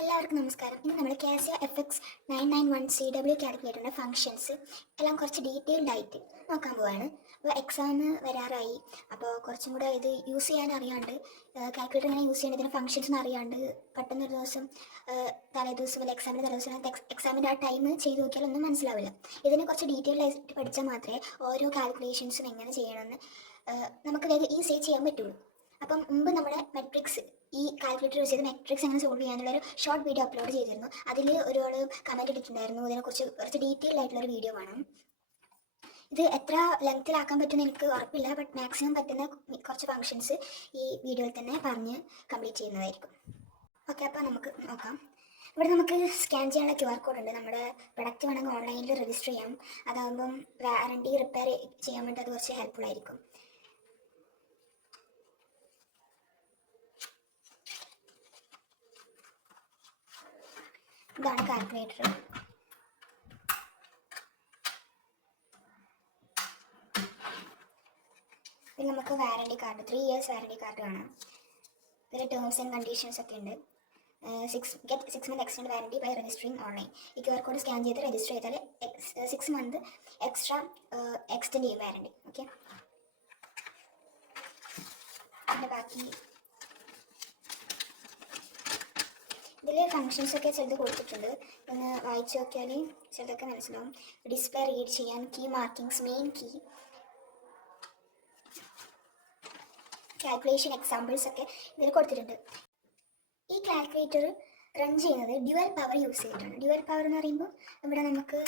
എല്ലാവർക്കും നമസ്കാരം. ഇന്ന് നമ്മൾ കാസിയോ FX 991 CW കാൽക്കുലേറ്ററിൻ്റെ ഫംഗ്ഷൻസ് എല്ലാം കുറച്ച് ഡീറ്റെയിൽഡ് ആയിട്ട് നോക്കാൻ പോവാണ്. അപ്പോൾ എക്സാം വരാറായി. അപ്പോൾ കുറച്ചും കൂടെ ഇത് യൂസ് ചെയ്യാൻ അറിയാണ്ട്, കാൽക്കുലേറ്റർ എങ്ങനെ യൂസ് ചെയ്യേണ്ടത്, ഇതിൻ്റെ ഫംഗ്ഷൻസ് ഒന്നും അറിയാണ്ട് പെട്ടെന്നൊരു ദിവസം തലേദിവസം അല്ലെങ്കിൽ എക്സാമിൻ്റെ തലേദിവസം എക്സാമിൻ്റെ ആ ടൈം ചെയ്ത് നോക്കിയാലൊന്നും മനസ്സിലാവില്ല. ഇതിനെ കുറച്ച് ഡീറ്റെയിൽഡ് ആയിട്ട് പഠിച്ചാൽ മാത്രമേ ഓരോ കാൽക്കുലേഷൻസും എങ്ങനെ ചെയ്യണമെന്ന് നമുക്ക് വേഗം ഈസിയായി ചെയ്യാൻ പറ്റുള്ളൂ. അപ്പം മുമ്പ് നമ്മുടെ മെട്രിക്സ് ഈ കാൽക്കുലേറ്റർ യൂസ് ചെയ്ത് മെട്രിക്സ് എങ്ങനെ സോൾവ് ചെയ്യാനുള്ളൊരു ഷോർട്ട് വീഡിയോ അപ്ലോഡ് ചെയ്തിരുന്നു. അതിൽ ഒരാൾ കമൻറ്റ് ഇട്ടിട്ടുണ്ടായിരുന്നു, ഇതിനെക്കുറിച്ച് കുറച്ച് ഡീറ്റെയിൽ ആയിട്ടുള്ളൊരു വീഡിയോ വേണം. ഇത് എത്ര ലെങ്ത്തിലാക്കാൻ പറ്റുമെന്ന് എനിക്ക് ഉറപ്പില്ല, ബട്ട് മാക്സിമം പറ്റുന്ന കുറച്ച് ഫങ്ഷൻസ് ഈ വീഡിയോയിൽ തന്നെ പറഞ്ഞ് കംപ്ലീറ്റ് ചെയ്യുന്നതായിരിക്കും. ഓക്കെ, അപ്പോൾ നമുക്ക് നോക്കാം. ഇവിടെ നമുക്ക് സ്കാൻ ചെയ്യാനുള്ള QR കോഡ് ഉണ്ട്. നമ്മുടെ പ്രൊഡക്റ്റ് വേണമെങ്കിൽ ഓൺലൈനിൽ രജിസ്റ്റർ ചെയ്യാം. അതാകുമ്പം വാറണ്ടി റിപ്പയർ ചെയ്യാൻ വേണ്ടി അത് കുറച്ച് ഹെൽപ്ഫുൾ ആയിരിക്കും. ഇതാണ് കാൽക്കുലേറ്റർ. പിന്നെ നമുക്ക് warranty card, 3 years warranty card കാണാം. ഇതിൽ ടേംസ് ആൻഡ് കണ്ടീഷൻസ് ഒക്കെ ഉണ്ട്. 6 month extend warranty by registering online. ഈ QR കോഡ് സ്കാൻ ചെയ്ത് രജിസ്റ്റർ ചെയ്താൽ 6 month എക്സ്ട്രാ എക്സ്റ്റെൻഡ് ചെയ്യും വാറണ്ടി. ഓക്കെ, പിന്നെ ബാക്കി ഇതിൽ ഫങ്ഷൻസൊക്കെ ചിലത് കൊടുത്തിട്ടുണ്ട്. ഒന്ന് വായിച്ചു നോക്കിയാൽ ചിലതൊക്കെ മനസ്സിലാവും. ഡിസ്പ്ലേ റീഡ് ചെയ്യാൻ, key markings, main key, calculation examples ഒക്കെ ഇതിൽ കൊടുത്തിട്ടുണ്ട്. ഈ കാൽക്കുലേറ്റർ റൺ ചെയ്യുന്നത് ഡ്യുവൽ പവർ യൂസ് ചെയ്തിട്ടാണ്. ഡ്യുവൽ പവർ എന്ന് പറയുമ്പോൾ ഇവിടെ നമുക്ക്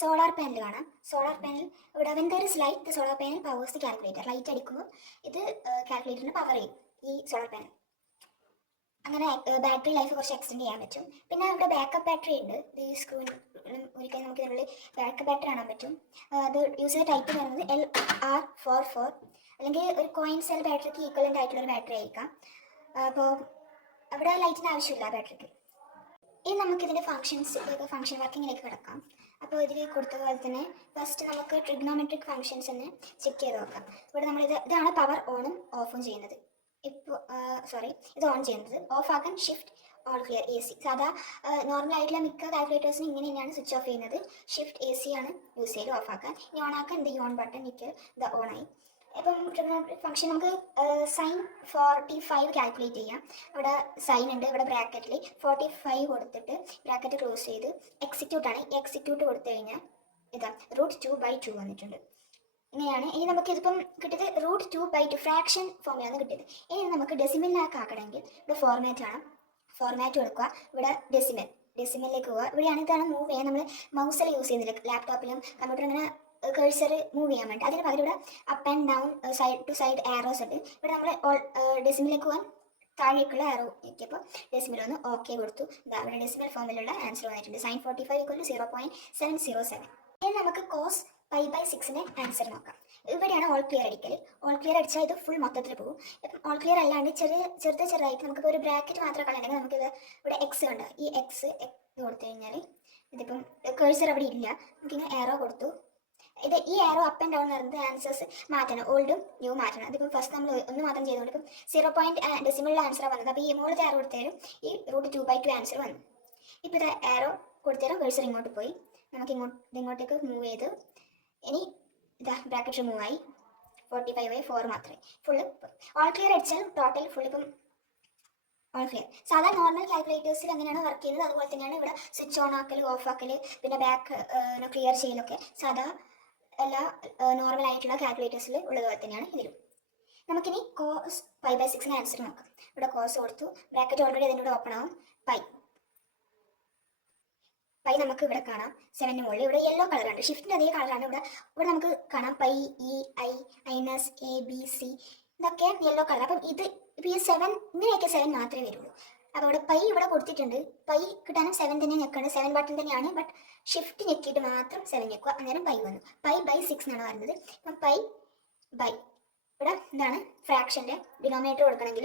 സോളാർ പാനൽ കാണാം. സോളാർ പാനൽ ഇവിടെ when there is light the solar panel powers the calculator. Light അടിക്കുമ്പോൾ ഇത് കാൽക്കുലേറ്ററിന് പവർ ചെയ്യും ഈ സോളാർ പാനൽ. അങ്ങനെ ബാറ്ററി ലൈഫ് കുറച്ച് എക്സ്റ്റെൻഡ് ചെയ്യാൻ പറ്റും. പിന്നെ ഇവിടെ ബാക്കപ്പ് ബാറ്ററി ഉണ്ട്. ഈ സ്ക്രീൻ ഒരിക്കലും നമുക്ക് ഇതിനുള്ളിൽ ബാക്കപ്പ് ബാറ്ററി കാണാൻ പറ്റും. അത് യൂസ് ചെയ്ത ടൈപ്പ് എന്ന് പറയുന്നത് LR44, അല്ലെങ്കിൽ ഒരു കോയിൻ സെൽ ബാറ്ററിക്ക് ഈക്വലൻ്റ് ആയിട്ടുള്ളൊരു ബാറ്ററി ആയിരിക്കാം. അപ്പോൾ അവിടെ ലൈറ്റിൻ്റെ ആവശ്യമില്ല ബാറ്ററിക്ക്. ഇനി നമുക്ക് ഇതിൻ്റെ ഫംഗ്ഷൻ വർക്കിങ്ങിലേക്ക് കിടക്കാം. അപ്പോൾ ഇതിൽ കൊടുത്തതുപോലെ തന്നെ ഫസ്റ്റ് നമുക്ക് ട്രിഗ്നോമെട്രിക് ഫംഗ്ഷൻസ് എന്ന് ചെക്ക് ചെയ്ത് നോക്കാം. ഇവിടെ ഇതാണ് പവർ ഓണും ഓഫും ചെയ്യുന്നത്. ഇപ്പോൾ ഇത് ഓൺ ചെയ്യുന്നത്. ഓഫ് ആക്കാൻ ഷിഫ്റ്റ് ഓൾ ക്ലിയർ AC. സാധാ നോർമൽ ആയിട്ടുള്ള മിക്ക കാൽക്കുലേറ്റേഴ്സിന് ഇങ്ങനെ തന്നെയാണ് സ്വിച്ച് ഓഫ് ചെയ്യുന്നത്. ഷിഫ്റ്റ് AC ആണ് യൂസ് ചെയ്ത് ഓഫ് ആക്കാൻ. ഇനി ഓൺ ആക്കാൻ ഈ ഓൺ ബട്ടൺ നിൽക്കുക, ഇത് ഓണായി. ഇപ്പം ട്രിഗ്നോമെട്രിക് ഫംഗ്ഷൻ നമുക്ക് sin 45 കാൽക്കുലേറ്റ് ചെയ്യാം. ഇവിടെ സൈൻ ഉണ്ട്, ഇവിടെ ബ്രാക്കറ്റിൽ 45 കൊടുത്തിട്ട് ബ്രാക്കറ്റ് ക്ലോസ് ചെയ്ത് എക്സിക്യൂട്ടാണ്. ഈ എക്സിക്യൂട്ട് കൊടുത്തു കഴിഞ്ഞാൽ ഇതാ √2/2 വന്നിട്ടുണ്ട്. ഇങ്ങനെയാണ്. ഇനി നമുക്ക് ഇതിപ്പം കിട്ടിയത് √2/2 ഫ്രാക്ഷൻ ഫോമിലാണ് കിട്ടിയത്. ഇനി നമുക്ക് ഡെസിമലിലേക്ക് ആക്കണമെങ്കിൽ ഇവിടെ ഫോർമാറ്റ് ആണ്. ഫോർമാറ്റ് കൊടുക്കുക, ഇവിടെ ഡെസിമലിലേക്ക് പോവുക. ഇവിടെയാണ് ഇതാണ് മൂവ് ചെയ്യാൻ നമ്മൾ മൗസിൽ യൂസ് ചെയ്യുന്നില്ല. ലാപ്ടോപ്പിലും കമ്പ്യൂട്ടർ ഇങ്ങനെ കഴ്സർ മൂവ് ചെയ്യാൻ വേണ്ടി. അതിന് പകരം ഇവിടെ up and down, side to side arrows ഉണ്ട്. ഇവിടെ നമ്മൾ ഡെസിമലിലേക്ക് പോകാൻ താഴേക്കുള്ള ആരോ ഞെക്കിയപ്പോൾ ഡെസിമൽ ഒന്ന് ഓക്കെ കൊടുത്തു. ഇവിടെ ഡെസിമൽ ഫോമിലുള്ള ആൻസർ വന്നിട്ടുണ്ട്. sin 45 = 0.707. ഇനി നമുക്ക് cos π/6ന്റെ ആൻസർ നോക്കാം. ഇവിടെയാണ് ഓൾ ക്ലിയർ അടിക്കൽ. ഓൾ ക്ലിയർ അടിച്ചാൽ ഇത് ഫുൾ മൊത്തത്തിൽ പോകും. ഇപ്പം ഓൾ ക്ലിയർ അല്ലാണ്ട് ചെറുതായിട്ട് നമുക്കിപ്പോൾ ഒരു ബ്രാക്കറ്റ് മാത്രം കളയണമെങ്കിൽ നമുക്കിത് ഇവിടെ എക്സ് ഉണ്ട്. ഈ എക്സ് കൊടുത്തു കഴിഞ്ഞാൽ ഇതിപ്പം കേഴ്സർ അവിടെ ഇല്ല. നമുക്കിങ്ങനെ ആരോ കൊടുത്തു. ഈ ആരോ അപ്പ് ആൻഡ് ഡൗൺ എന്ന് പറയുന്നത് ആൻസേഴ്സ് മാറ്റണം, ഓൾഡും ന്യൂ മാറ്റണം. അതിപ്പോൾ ഫസ്റ്റ് നമ്മൾ ഒന്ന് മാത്രം ചെയ്തുകൊണ്ട് ഇപ്പം 0. ഡെസിമലിലെ ആൻസറാണ് വന്നത്. അപ്പോൾ ഈ മുകളിലത്തെ ആരോ കൊടുത്തേരും ഈ √2/2 ആൻസർ വന്നു. ഇപ്പോൾ ഇത് ആരോ കൊടുത്തേരും കേഴ്സർ ഇങ്ങോട്ട് പോയി. നമുക്ക് ഇങ്ങോട്ടേക്ക് മൂവ് ചെയ്ത് ഇനി ഇതാ ബ്രാക്കറ്റ് റിമൂവ് ആയി. 45/4 മാത്രമേ ഫുള്ള് ഓൾ ക്ലിയർ അടിച്ചാൽ ടോട്ടൽ ഫുൾ ഇപ്പം ഓൾ ക്ലിയർ. സാധാരണ നോർമൽ കാൽക്കുലേറ്റേഴ്സിൽ അങ്ങനെയാണ് വർക്ക് ചെയ്യുന്നത്. അതുപോലെ തന്നെയാണ് ഇവിടെ സ്വിച്ച് ഓൺ ആക്കൽ, ഓഫ് ആക്കൽ, പിന്നെ ബാക്ക് ക്ലിയർ ചെയ്യലൊക്കെ സാധാ എല്ലാ നോർമൽ ആയിട്ടുള്ള കാൽക്കുലേറ്റേഴ്സിൽ ഉള്ളതുപോലെ തന്നെയാണ് ഇതിലും. നമുക്കിനി cos π/6ന്റെ ആൻസർ നോക്കാം. ഇവിടെ കോസ് കൊടുത്തു, ബ്രാക്കറ്റ് ഓൾറെഡി അതിൻ്റെ കൂടെ ഓപ്പൺ ആവും. പൈ നമുക്ക് ഇവിടെ കാണാം 7ന് മുകളിൽ. ഇവിടെ യെല്ലോ കളറാണ്, ഷിഫ്റ്റിൻ്റെ അതേ കളറാണ്. ഇവിടെ നമുക്ക് കാണാം π, E, I, A, B, C ഇതൊക്കെ യെല്ലോ കളർ. അപ്പം ഇപ്പോൾ ഈ 7 ഇങ്ങനെയൊക്കെ 7 മാത്രമേ വരുള്ളൂ. അപ്പോൾ ഇവിടെ പൈ ഇവിടെ കൊടുത്തിട്ടുണ്ട്. പൈ കിട്ടാനും 7 തന്നെ ഞെക്കേണ്ടത്. 7 ബട്ടൺ തന്നെയാണ്, ബട്ട് ഷിഫ്റ്റ് ഞെക്കിയിട്ട് മാത്രം 7 ഞെക്കുക. അന്നേരം പൈ വന്നു. π/6 എന്നാണ് വരുന്നത്. അപ്പം π/, ഇവിടെ എന്താണ് ഫ്രാക്ഷൻ്റെ ഡിനോമിനേറ്റർ കൊടുക്കണമെങ്കിൽ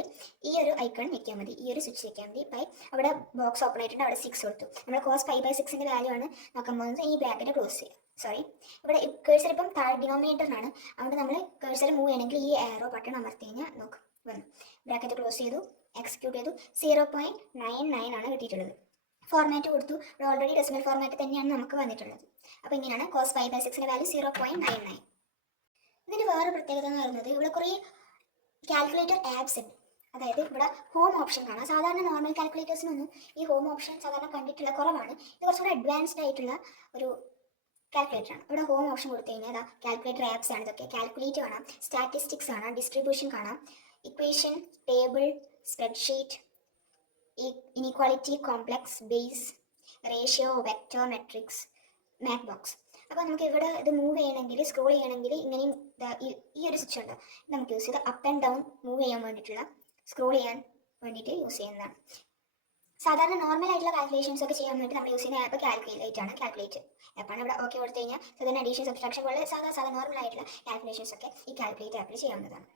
ഈ ഒരു ഐക്കൺ ഞെക്കിയാൽ മതി, ഈ ഒരു സ്വിച്ച് ഞെക്കിയാൽ മതി. അവിടെ ബോക്സ് ഓപ്പൺ ആയിട്ടുണ്ട്, അവിടെ 6 കൊടുത്തു. നമ്മൾ cos π/6ന്റെ വാല്യൂ ആണ് നോക്കാൻ പോകുന്നത്. ഈ ബ്രാക്കറ്റ് ക്ലോസ് ചെയ്യുക. ഇവിടെ കേഴ്സർ ഇപ്പം താഴെ ഡിനോമിനേറ്ററിനാണ്. അതുകൊണ്ട് നമ്മൾ കേഴ്സർ മൂവ് ചെയ്യണമെങ്കിൽ ഈ ആരോ ബട്ടൺ അമർത്തി കഴിഞ്ഞാൽ നോക്കും വന്നു. ബ്രാക്കറ്റ് ക്ലോസ് ചെയ്തു. എക്സിക്യൂട്ട് ചെയ്തു. 0.99 ആണ് കിട്ടിയിട്ടുള്ളത്. ഫോർമാറ്റ് കൊടുത്തു, ഓൾറെഡി ഡെസിമൽ ഫോർമാറ്റ് തന്നെയാണ് നമുക്ക് വന്നിട്ടുള്ളത്. അപ്പോൾ ഇങ്ങനെയാണ് cos 5/6ന്റെ വാല്യൂ 0.99. ഇതിന് വേറെ പ്രത്യേകത എന്ന് പറയുന്നത് ഇവിടെ കുറേ കാൽക്കുലേറ്റർ ആപ്സ് ഉണ്ട്. അതായത് ഇവിടെ ഹോം ഓപ്ഷൻ കാണാം. സാധാരണ നോർമൽ കാൽക്കുലേറ്റേഴ്സിനൊന്നും ഈ ഹോം ഓപ്ഷൻ സാധാരണ കണ്ടിട്ടുള്ള കുറവാണ്. ഇത് കുറച്ചുകൂടെ അഡ്വാൻസ്ഡ് ആയിട്ടുള്ള ഒരു കാൽക്കുലേറ്റർ ആണ്. ഇവിടെ ഹോം ഓപ്ഷൻ കൊടുത്തു കഴിഞ്ഞാൽ കാൽക്കുലേറ്റർ ആപ്സ് ആണ് ഇതൊക്കെ. കാൽക്കുലേറ്റ് കാണാം, സ്റ്റാറ്റിസ്റ്റിക്സ് കാണാം, ഡിസ്ട്രിബ്യൂഷൻ കാണാം, equation, table, spreadsheet, inequality, complex, base, ratio, vector, matrix, math box. അപ്പോൾ നമുക്ക് ഇവിടെ ഇത് മൂവ് ചെയ്യണമെങ്കിൽ, സ്ക്രോൾ ചെയ്യണമെങ്കിൽ ഇങ്ങനെയും ഈ ഒരു സ്വിച്ച് ഉണ്ട് നമുക്ക് യൂസ് ചെയ്ത് അപ്പ് ആൻഡ് ഡൗൺ മൂവ് ചെയ്യാൻ വേണ്ടിയിട്ടുള്ള, സ്ക്രോൾ ചെയ്യാൻ വേണ്ടിയിട്ട് യൂസ് ചെയ്യുന്നതാണ്. സാധാരണ നോർമൽ ആയിട്ടുള്ള കാൽക്കുലേഷൻസ് ഒക്കെ ചെയ്യാൻ വേണ്ടി നമ്മൾ യൂസ് ചെയ്യുന്ന ആപ്പ് കാൽക്കുലേറ്റ് ആപ്പാണ്. ഇവിടെ ഓക്കെ കൊടുത്തു കഴിഞ്ഞാൽ സാധാരണ അഡീഷൻ, സബ്സ്ട്രാക്ഷൻ പോലെ സാധാരണ നോർമൽ ആയിട്ടുള്ള കാൽക്കുലേഷൻസ് ഒക്കെ ഈ കാൽക്കുലേറ്റ് ആപ്പിൽ ചെയ്യാവുന്നതാണ്.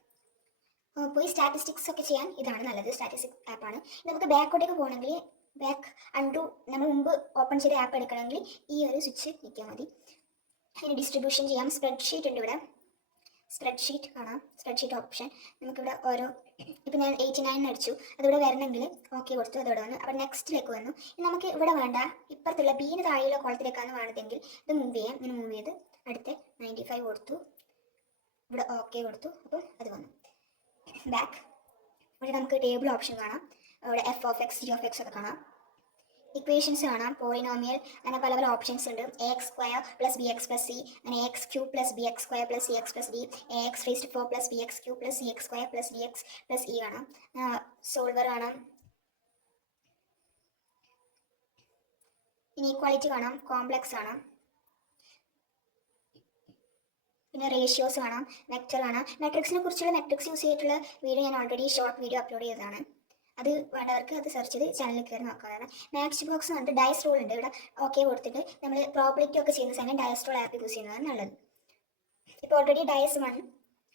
പോയി സ്റ്റാറ്റിസ്റ്റിക്സ് ഒക്കെ ചെയ്യാൻ ഇതാണ് നല്ലത്. സ്റ്റാറ്റിസ്റ്റിക്സ് ആപ്പാണ്. നമുക്ക് ബാക്കോട്ടേക്ക് പോകണമെങ്കിൽ, ബാക്ക് അൺഡു നമ്മൾ മുമ്പ് ഓപ്പൺ ചെയ്ത ആപ്പ് എടുക്കണമെങ്കിൽ ഈ ഒരു സ്വിച്ച് നിൽക്കിയാൽ മതി. ഇനി ഡിസ്ട്രിബ്യൂഷൻ ചെയ്യാം. സ്പ്രെഡ്ഷീറ്റ് ഉണ്ട് ഇവിടെ, സ്പ്രെഡ്ഷീറ്റ് കാണാം, സ്പ്രെഡ്ഷീറ്റ് ഓപ്ഷൻ. നമുക്കിവിടെ ഓരോ, ഇപ്പം ഞാൻ 89 അടിച്ചു, അതിവിടെ വരണമെങ്കിൽ ഓക്കെ കൊടുത്തു, അതോടെ വന്നു. അപ്പോൾ നെക്സ്റ്റിലേക്ക് വന്നു. നമുക്ക് ഇവിടെ വേണ്ട ഇപ്പുറത്തുള്ള ബീന് താഴെയുള്ള കോളത്തിലേക്കാണ് വേണ്ടതെങ്കിൽ ഇത് മൂവ് ചെയ്യാം. ഇങ്ങനെ മൂവ് ചെയ്ത് അടുത്ത് 95 കൊടുത്തു, ഇവിടെ ഓക്കെ കൊടുത്തു, അപ്പോൾ അത് വന്നു. ബാക്ക് ഇവിടെ നമുക്ക് ടേബിൾ ഓപ്ഷൻ കാണാം. ഇവിടെ f(x), g(x) ഒക്കെ കാണാം. ഇക്വേഷൻസ് കാണാം, പോളിനോമിയൽ, അങ്ങനെ പല പല ഓപ്ഷൻസ് ഉണ്ട്. ax² + bx+c, അങ്ങനെ ax³ + bx² + cx+d, ax⁴ + bx³ + cx² + dx+e കാണാം. സോൾവർ കാണാം, ഇനീക്വാളിറ്റി കാണാം, കോംപ്ലക്സ് കാണാം, പിന്നെ റേഷ്യോസ് കാണാം, വെക്റ്റർ കാണാം. മെട്രിക്സിനെ കുറിച്ചുള്ള മെട്രിക്സ് യൂസ് ചെയ്തിട്ടുള്ള വീഡിയോ ഞാൻ ഓൾറെഡി ഷോർട്ട് വീഡിയോ അപ്ലോഡ് ചെയ്തതാണ്. അത് വേണ്ടവർക്ക് അത് സെർച്ച് ചെയ്ത് ചാനലിൽ കയറി നോക്കാവുന്നതാണ്. മാക്സ് ബോക്സ് എന്ന് പറഞ്ഞിട്ട് ഡയസ് റൂൾ ഉണ്ട്. ഇവിടെ ഓക്കെ കൊടുത്തിട്ട് നമ്മൾ പ്രോബിലിറ്റി ഒക്കെ ചെയ്യുന്ന സമയം ഡയസ് റൂൾ ആപ്പ് യൂസ് ചെയ്യുന്നതാണ് നല്ലത്. ഇപ്പോൾ ഓൾറെഡി ഡയസ് 1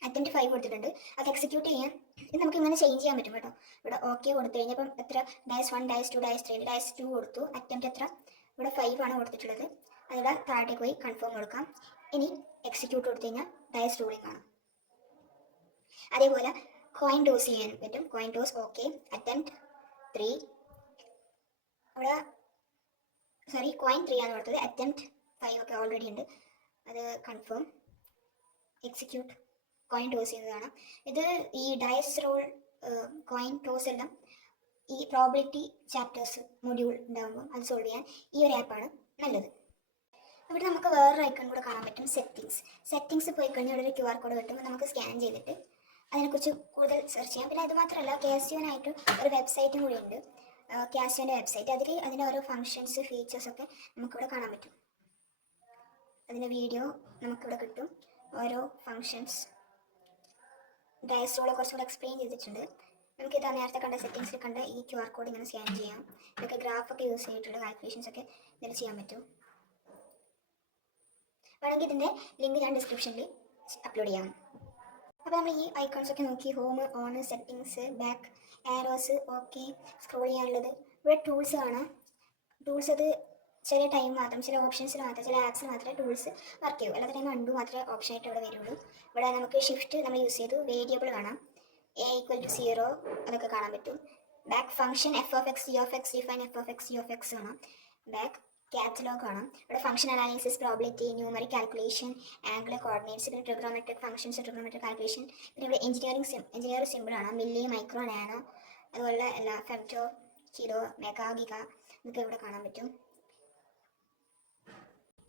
അറ്റംപ്റ്റ് 5 കൊടുത്തിട്ടുണ്ട്. അത് എക്സിക്യൂട്ട് ചെയ്യാൻ ഇത് നമുക്ക് ഇങ്ങനെ ചേഞ്ച് ചെയ്യാൻ പറ്റും കേട്ടോ. ഇവിടെ ഓക്കെ കൊടുത്തു കഴിഞ്ഞപ്പം എത്ര ഡയസ് 1, ഡയസ് 2, ഡയസ് 3, ഡയസ് 2 കൊടുത്തു. അറ്റംപ്റ്റ് എത്ര? ഇവിടെ 5 ആണ് കൊടുത്തിട്ടുള്ളത്. അതിവിടെ താഴേക്ക് പോയി കൺഫേം കൊടുക്കാം. ഇനി എക്സിക്യൂട്ട് കൊടുത്തു കഴിഞ്ഞാൽ ഡയസ് റൂളിംഗ് ആണ്. അതേപോലെ കോയിൻ ടോസ് ചെയ്യാൻ പറ്റും. കോയിൻ ടോസ് ഓക്കെ, അറ്റംപ്റ്റ് 3, അവിടെ കോയിൻ 3 ആണ് കൊടുത്തത്. അറ്റംപ്റ്റ് 5 ഒക്കെ ഓൾറെഡി ഉണ്ട്. അത് കൺഫേം, എക്സിക്യൂട്ട്, കോയിൻ ടോസ് ചെയ്യുന്നതാണ്. ഇത് ഈ ഡയസ് റോൾ, കോയിൻ ടോസ് എല്ലാം ഈ പ്രോബിലിറ്റി ചാപ്റ്റേഴ്സ് മൊഡ്യൂൾ ഉണ്ടാകുമ്പോൾ അത് സോൾവ് ചെയ്യാൻ ഈ ഒരു ആപ്പാണ് നല്ലത്. ഇവിടെ നമുക്ക് വേറൊരു ഐക്കൺ കൂടെ കാണാൻ പറ്റും, സെറ്റിങ്സ് പോയി കഴിഞ്ഞാൽ ഇവിടെ ഒരു QR കോഡ് കിട്ടും. നമുക്ക് സ്കാൻ ചെയ്തിട്ട് അതിനെക്കുറിച്ച് കൂടുതൽ സെർച്ച് ചെയ്യാം. പിന്നെ അതുമാത്രമല്ല കാസിയോനായിട്ട് ഒരു വെബ്സൈറ്റും കൂടി ഉണ്ട്, കാസിയോൻ്റെ വെബ്സൈറ്റ്. അതിൻ്റെ ഓരോ ഫങ്ഷൻസ്, ഫീച്ചേഴ്സ് ഒക്കെ നമുക്കിവിടെ കാണാൻ പറ്റും. അതിൻ്റെ വീഡിയോ നമുക്കിവിടെ കിട്ടും. ഓരോ ഫങ്ഷൻസ്, ഡയസ് റൂളെ കുറച്ചുകൂടെ എക്സ്പ്ലെയിൻ ചെയ്തിട്ടുണ്ട്. നമുക്കിത് നേരത്തെ കണ്ട സെറ്റിങ്സിൽ കണ്ട ഈ QR കോഡ് ഇങ്ങനെ സ്കാൻ ചെയ്യാം. ഇതൊക്കെ ഗ്രാഫൊക്കെ യൂസ് ചെയ്തിട്ടുള്ള കാൽക്കുലേഷൻസ് ഒക്കെ ഇതിൽ ചെയ്യാൻ പറ്റും. വേണമെങ്കിൽ ഇതിൻ്റെ ലിങ്ക് ഞാൻ ഡിസ്ക്രിപ്ഷനിൽ അപ്ലോഡ് ചെയ്യാം. അപ്പോൾ നമ്മൾ ഈ ഐക്കൺസ് ഒക്കെ നോക്കി, home, on, settings, back, arrows, okay, scroll ചെയ്യാനുള്ളത്. ഇവിടെ ടൂൾസ് കാണാം. ടൂൾസ് അത് ചില ടൈം മാത്രം, ചില ഓപ്ഷൻസിൽ മാത്രം, ചില ആപ്സിൽ മാത്രമേ ടൂൾസ് വർക്ക് ചെയ്യൂ. അല്ലാത്ത ടൈം അൺഡു മാത്രമേ ഓപ്ഷനായിട്ട് ഇവിടെ വരുള്ളൂ. ഇവിടെ നമുക്ക് ഷിഫ്റ്റ് നമ്മൾ യൂസ് ചെയ്തു. വേരിയബിൾ കാണാം, a = 0 അതൊക്കെ കാണാൻ പറ്റും. Back function f(x), g(x), define f(x), g(x) കാണാം. ബാക്ക് കാറ്റലോഗ് കാണാം. ഇവിടെ function analysis, probability, numeric calculation, angle, coordinates, പിന്നെ ട്രിഗണോമെട്രിക് ഫംഗ്ഷൻസ്, ട്രിഗണോമെട്രിക് കാൽക്കുലേഷൻ. പിന്നെ ഇവിടെ എഞ്ചിനീയറിംഗ് സിമ്പിൾ ആണ്, മില്ലി, മൈക്രോ, നാനോ, അതുപോലെ എല്ലാ ഫെംറ്റോ, കിലോ, മെഗാ, ഗിഗ ഇതൊക്കെ ഇവിടെ കാണാൻ പറ്റും.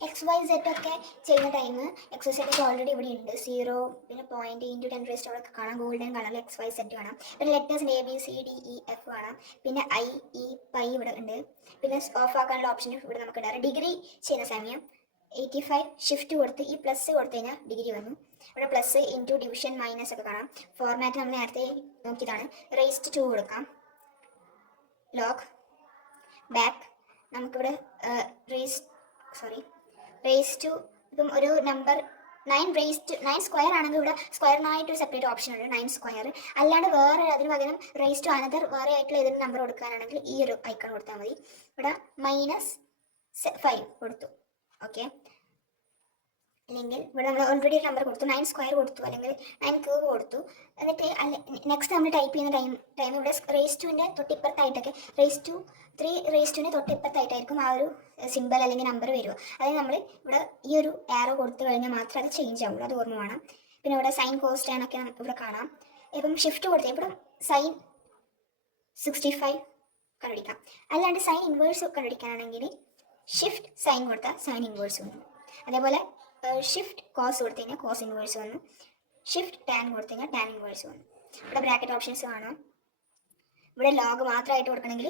XYZ ഒക്കെ ചെയ്യുന്ന ടൈം XYZ ഒക്കെ ഓൾറെഡി ഇവിടെ ഉണ്ട്. 0, പിന്നെ 0.10 ഒക്കെ കാണാം. ഗോൾഡൻ കളറിൽ XYZ കാണാം. പിന്നെ ലെറ്റേഴ്സിന് ABCDEF കാണാം. പിന്നെ IE പൈ ഇവിടെ ഉണ്ട്. പിന്നെ ഓഫ് ആക്കാനുള്ള ഓപ്ഷൻ ഇവിടെ നമുക്ക് ഉണ്ടാകും. ഡിഗ്രി ചെയ്യുന്ന സമയം 85 ഷിഫ്റ്റ് കൊടുത്ത് ഈ പ്ലസ് കൊടുത്തു കഴിഞ്ഞാൽ ഡിഗ്രി വന്നു. ഇവിടെ പ്ലസ്, ഇൻറ്റു, ഡിവിഷൻ, മൈനസ് ഒക്കെ കാണാം. ഫോർമാറ്റ് നമ്മൾ നേരത്തെ നോക്കിയതാണ്. റേസ്ഡ് 2 കൊടുക്കാം. ലോഗ്, ബാക്ക്, നമുക്കിവിടെ റേസ് ടു, ഇപ്പം ഒരു നമ്പർ 9 സ്ക്വയർ ആണെങ്കിൽ ഇവിടെ സ്ക്വയറിനായിട്ട് ഒരു സെപ്പറേറ്റ് ഓപ്ഷൻ ഉണ്ട്, 9 സ്ക്വയർ. അല്ലാണ്ട് വേറെ അതിന് പകരം റേസ് ടു അനദർ വേറെ ആയിട്ടുള്ള ഏതൊരു നമ്പർ കൊടുക്കാനാണെങ്കിൽ ഈ ഒരു ഐക്കൺ കൊടുത്താൽ മതി. ഇവിടെ -5 കൊടുത്തു. ഓക്കെ, അല്ലെങ്കിൽ ഇവിടെ നമ്മൾ ഓൾറെഡി ഒരു നമ്പർ കൊടുത്തു 9 സ്ക്വയർ കൊടുത്തു അല്ലെങ്കിൽ 9 ക്യൂബ് കൊടുത്തു. എന്നിട്ട് നെക്സ്റ്റ് നമ്മൾ ടൈപ്പ് ചെയ്യുന്ന ടൈം ഇവിടെ റേസ് ടുവിൻ്റെ തൊട്ടിപ്പുറത്തായിട്ടൊക്കെ റേസ് ടുവിൻ്റെ തൊട്ടിപ്പുറത്തായിട്ടായിരിക്കും ആ ഒരു സിമ്പിൾ അല്ലെങ്കിൽ നമ്പർ വരിക. അതായത് നമ്മൾ ഇവിടെ ഈ ഒരു ആരോ കൊടുത്തു കഴിഞ്ഞാൽ മാത്രമേ അത് ചേഞ്ച് ആവുള്ളൂ, അത് ഓർമ്മ വേണം. പിന്നെ ഇവിടെ സൈൻ കോസ് ടാൻ ഒക്കെ ഇവിടെ കാണാം. ഇപ്പം ഷിഫ്റ്റ് കൊടുത്താൽ ഇവിടെ സൈൻ 65 കണ്ടുപിടിക്കാം. അല്ലാണ്ട് സൈൻ ഇൻവേഴ്സ് കണ്ടുപിടിക്കാനാണെങ്കിൽ ഷിഫ്റ്റ് സൈൻ കൊടുത്താൽ സൈൻ ഇൻവേഴ്സ് വന്നു. അതേപോലെ ഷിഫ്റ്റ് കോസ് കൊടുത്തു കഴിഞ്ഞാൽ കോസ് ഇൻവേഴ്സ് വന്നു. ഷിഫ്റ്റ് ടാൻ കൊടുത്തു കഴിഞ്ഞാൽ ടാൻ ഇൻവേഴ്സ് വന്നു. ഇവിടെ ബ്രാക്കറ്റ് ഓപ്ഷൻസ് കാണാം. ഇവിടെ ലോഗ് മാത്രമായിട്ട് കൊടുക്കണമെങ്കിൽ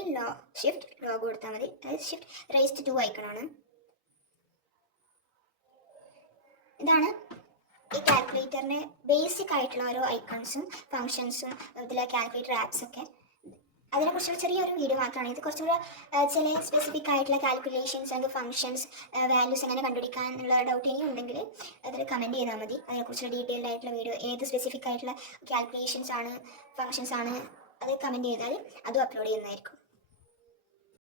ഷിഫ്റ്റ് ലോഗ് കൊടുത്താൽ മതി. അതായത് ഷിഫ്റ്റ് റേസ്റ്റ് 2 ഐക്കണാണ്. ഇതാണ് ഈ കാൽക്കുലേറ്ററിൻ്റെ ബേസിക് ആയിട്ടുള്ള ഓരോ ഐക്കൺസും ഫങ്ഷൻസും ഇതിലെ കാൽക്കുലേറ്റർ ആപ്സ് ഒക്കെ. അതിനെക്കുറിച്ചുള്ള ചെറിയൊരു വീഡിയോ മാത്രമാണ് ഇത്. കുറച്ചുകൂടെ ചില സ്പെസിഫിക് ആയിട്ടുള്ള കാൽക്കുലേഷൻസ് അല്ലെങ്കിൽ ഫങ്ഷൻസ് വാല്യൂസ് എങ്ങനെ കണ്ടുപിടിക്കാനുള്ള ഡൗട്ട് ഇനി ഉണ്ടെങ്കിൽ അതിൽ കമൻറ്റ് ചെയ്താൽ മതി. അതിനെക്കുറിച്ചുള്ള ഡീറ്റെയിൽഡ് ആയിട്ടുള്ള വീഡിയോ, ഏത് സ്പെസിഫിക് ആയിട്ടുള്ള കാൽക്കുലേഷൻസ് ആണ് ഫങ്ഷൻസ് ആണ്, അത് കമൻറ്റ് ചെയ്താൽ അതും അപ്ലോഡ് ചെയ്യുന്നതായിരിക്കും.